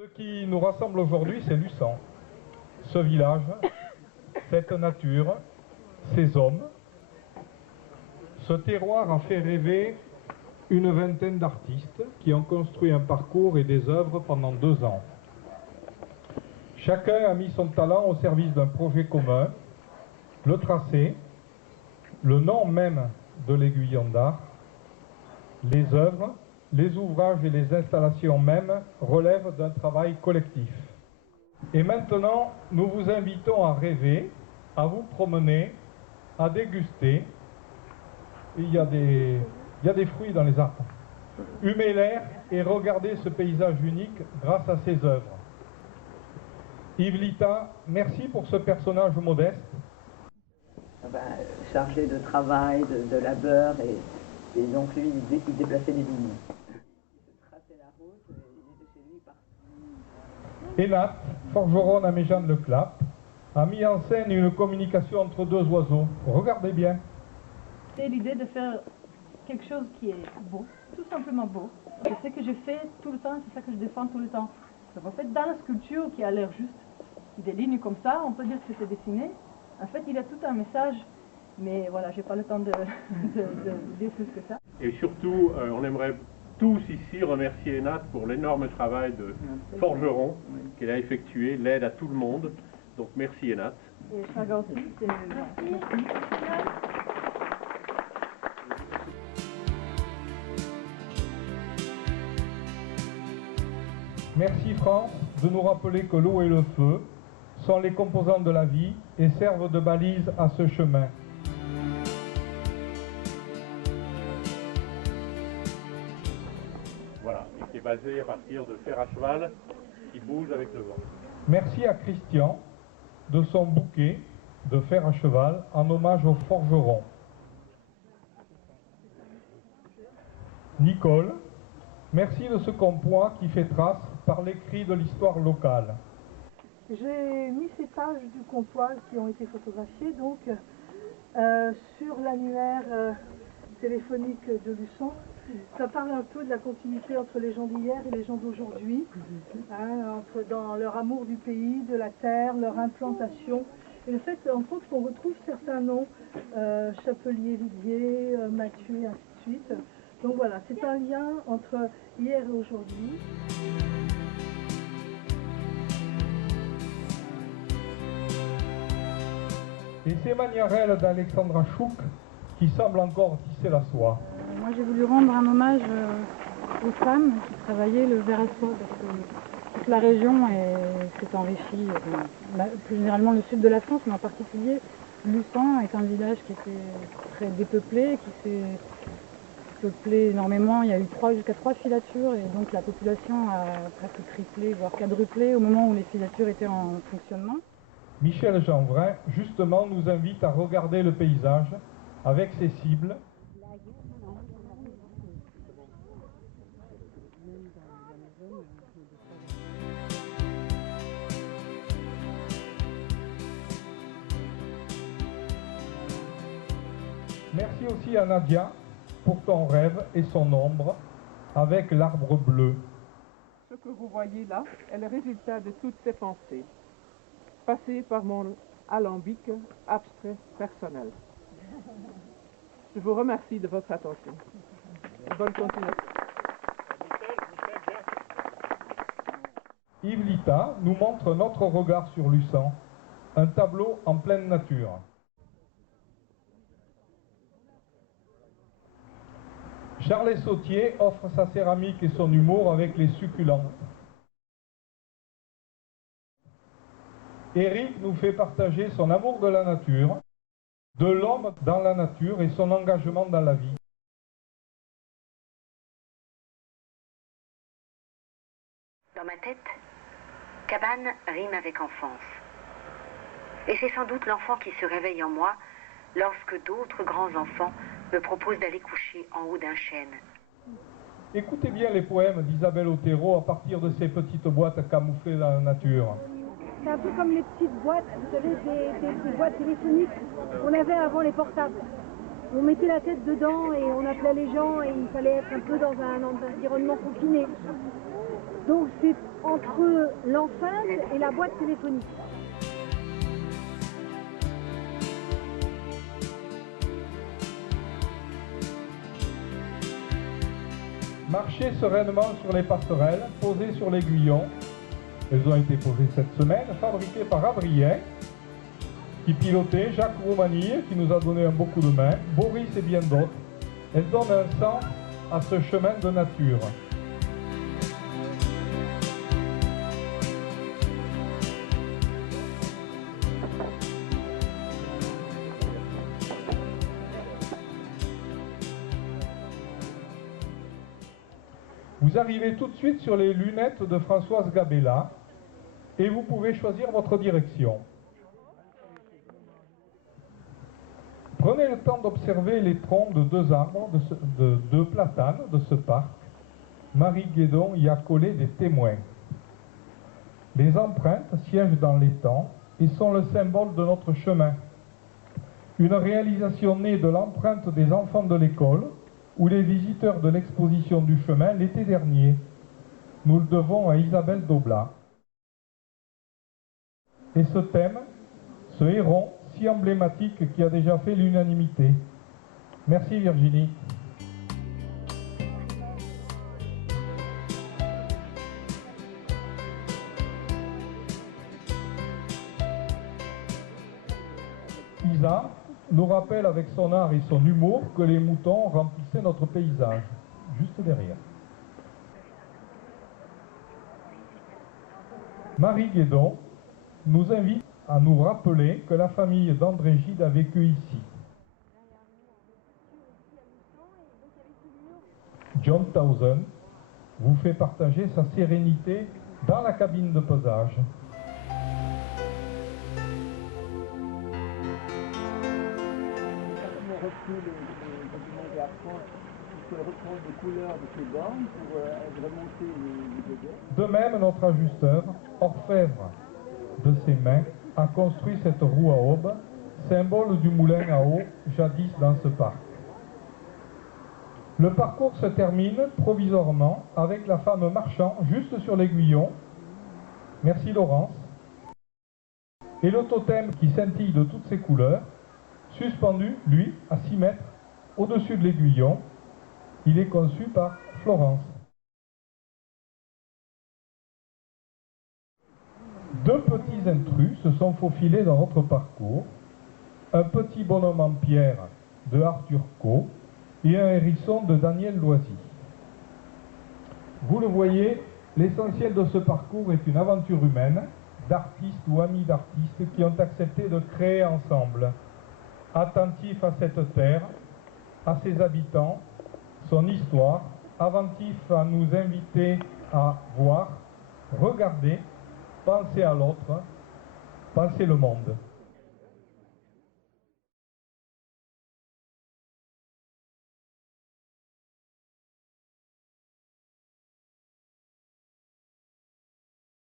Ce qui nous rassemble aujourd'hui, c'est Luçon. Ce village, cette nature, ces hommes. Ce terroir a fait rêver une vingtaine d'artistes qui ont construit un parcours et des œuvres pendant 2 ans. Chacun a mis son talent au service d'un projet commun. Le tracé, le nom même de l'aiguillon d'art, les œuvres, les ouvrages et les installations même relèvent d'un travail collectif. Et maintenant, nous vous invitons à rêver, à vous promener, à déguster. Il y a des fruits dans les arbres. Humez l'air et regardez ce paysage unique grâce à ses œuvres. Yves Lita, merci pour ce personnage modeste. Chargé de travail, de labeur, et donc lui, il déplaçait les lignes. Il traçait la route, et il était chez lui parti. Enat, forgeron à Méjeanne-le-Clap, a mis en scène une communication entre 2 oiseaux. Regardez bien. C'est l'idée de faire quelque chose qui est beau, tout simplement beau. C'est ce que je fais tout le temps, c'est ça que je défends tout le temps. Donc en fait, dans la sculpture qui a l'air juste, des lignes comme ça, on peut dire que c'est dessiné. En fait, il y a tout un message, mais voilà, j'ai pas le temps de dire plus que ça. Et surtout, on aimerait tous ici remercier Enat pour l'énorme travail de forgeron qu'elle a effectué, l'aide à tout le monde. Donc merci Enat. Et Chaga aussi, c'est... Merci. Merci France de nous rappeler que l'eau et le feu sont les composants de la vie et servent de balise à ce chemin. Voilà, et qui est basé à partir de fer à cheval qui bouge avec le vent. Merci à Christian de son bouquet de fer à cheval en hommage aux forgerons. Nicole, merci de ce compoint qui fait trace par l'écrit de l'histoire locale. J'ai mis ces pages du compoil qui ont été photographiées donc sur l'annuaire téléphonique de Luçon. Ça parle un peu de la continuité entre les gens d'hier et les gens d'aujourd'hui, dans leur amour du pays, de la terre, leur implantation. Et le fait, entre autres, qu'on retrouve certains noms, Chapelier, Vidier, Mathieu, et ainsi de suite. Donc voilà, c'est un lien entre hier et aujourd'hui. Et ces maniérelles d'Alexandra Chouk qui semblent encore tisser la soie. Moi j'ai voulu rendre un hommage aux femmes qui travaillaient le ver à soie parce que toute la région s'est enrichie, plus généralement le sud de la France, mais en particulier Luçon est un village qui était très dépeuplé, qui s'est peuplé énormément. Il y a eu jusqu'à 3 filatures et donc la population a presque triplé, voire quadruplé au moment où les filatures étaient en fonctionnement. Michel Jeanvrin, justement, nous invite à regarder le paysage avec ses cibles. Merci aussi à Nadia pour ton rêve et son ombre avec l'arbre bleu. Ce que vous voyez là est le résultat de toutes ces pensées, passées par mon alambic abstrait personnel. Je vous remercie de votre attention. Bonne continuation. Yves Lita nous montre notre regard sur Luçon, un tableau en pleine nature. Charles Sautier offre sa céramique et son humour avec les succulentes. Éric nous fait partager son amour de la nature, de l'homme dans la nature et son engagement dans la vie. Dans ma tête, cabane rime avec enfance. Et c'est sans doute l'enfant qui se réveille en moi lorsque d'autres grands enfants me proposent d'aller coucher en haut d'un chêne. Écoutez bien les poèmes d'Isabelle Otero à partir de ces petites boîtes camouflées dans la nature. C'est un peu comme les petites boîtes, vous savez, des boîtes téléphoniques qu'on avait avant les portables. on mettait la tête dedans et on appelait les gens et il fallait être un peu dans un environnement confiné. Donc c'est entre l'enceinte et la boîte téléphonique. Marchez sereinement sur les passerelles, posées sur l'aiguillon. Elles ont été posées cette semaine, fabriquées par Adrien, qui pilotait, Jacques Roumanie, qui nous a donné un beau coup de main, Boris et bien d'autres. Elles donnent un sens à ce chemin de nature. Vous arrivez tout de suite sur les lunettes de Françoise Gabella et vous pouvez choisir votre direction. Prenez le temps d'observer les troncs de deux arbres, de deux platanes de ce parc. Marie Guédon y a collé des témoins. Les empreintes siègent dans les temps et sont le symbole de notre chemin. Une réalisation née de l'empreinte des enfants de l'école ou les visiteurs de l'exposition du chemin l'été dernier. Nous le devons à Isabelle Daublat. Et ce thème, ce héron si emblématique qui a déjà fait l'unanimité. Merci Virginie. Isa nous rappelle avec son art et son humour que les moutons remplissaient notre paysage, juste derrière. Marie Guédon nous invite à nous rappeler que la famille d'André Gide a vécu ici. John Towson vous fait partager sa sérénité dans la cabine de pesage. De même, notre ajusteur, orfèvre de ses mains, a construit cette roue à aubes, symbole du moulin à eau jadis dans ce parc. Le parcours se termine provisoirement avec la femme marchant juste sur l'aiguillon. Merci Laurence. Et le totem qui scintille de toutes ses couleurs, suspendu, lui, à 6 mètres au-dessus de l'aiguillon. Il est conçu par Florence. Deux petits intrus se sont faufilés dans notre parcours. Un petit bonhomme en pierre de Arthur Caux et un hérisson de Daniel Loisy. Vous le voyez, l'essentiel de ce parcours est une aventure humaine d'artistes ou amis d'artistes qui ont accepté de créer ensemble, attentifs à cette terre, à ses habitants, son histoire, attentifs à nous inviter à voir, regarder, penser à l'autre, penser le monde.